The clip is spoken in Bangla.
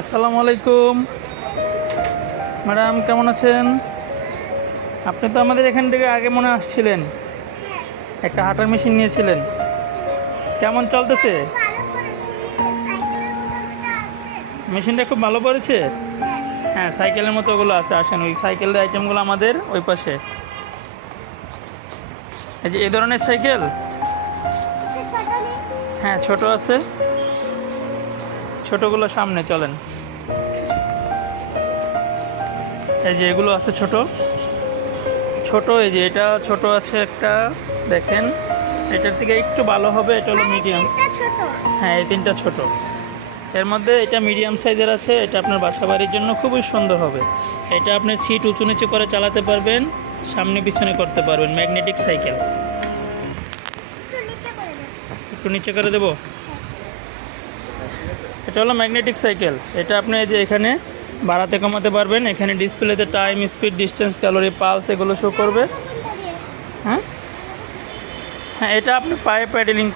আসসালামু আলাইকুম ম্যাডাম, কেমন আছেন? আপনি তো আমাদের এখান থেকে আগে মনে আসছিলেন, একটা হাঁটার মেশিন নিয়েছিলেন। কেমন চলতেছে? মেশিনটা খুব ভালো পড়েছে। হ্যাঁ, সাইকেলের মতো ওগুলো আছে। আসেন, ওই সাইকেলের আইটেমগুলো আমাদের ওই পাশে। এই যে এই ধরনের সাইকেল। হ্যাঁ, ছোট আছে, ছোটগুলো সামনে চলেন। এই যে এগুলো আছে ছোট ছোট। এই যে এটা ছোট আছে একটা, দেখেন। এটার থেকে একটু ভালো হবে, এটা হলো মিডিয়াম। হ্যাঁ, এই তিনটা ছোট। এর মধ্যে এটা মিডিয়াম সাইজের আছে, এটা আপনার বাসা বাড়ির জন্য খুবই সুন্দর হবে। এটা আপনি সিট উঁচু নিচু করে চালাতে পারবেন, সামনে পিছনে করতে পারবেন। Magnetic cycle. একটু নিচে করে দেবো। এটা হলো ম্যাগনেটিক সাইকেল। এটা আপনি এই যে এখানে বাড়াতে কমাতে পারবেন। এখানে ডিসপ্লেতে time, speed, distance, calorie, pulse এগুলো শো করবে। হ্যাঁ হ্যাঁ, এটা আপনি পায়ে প্যাডেলিং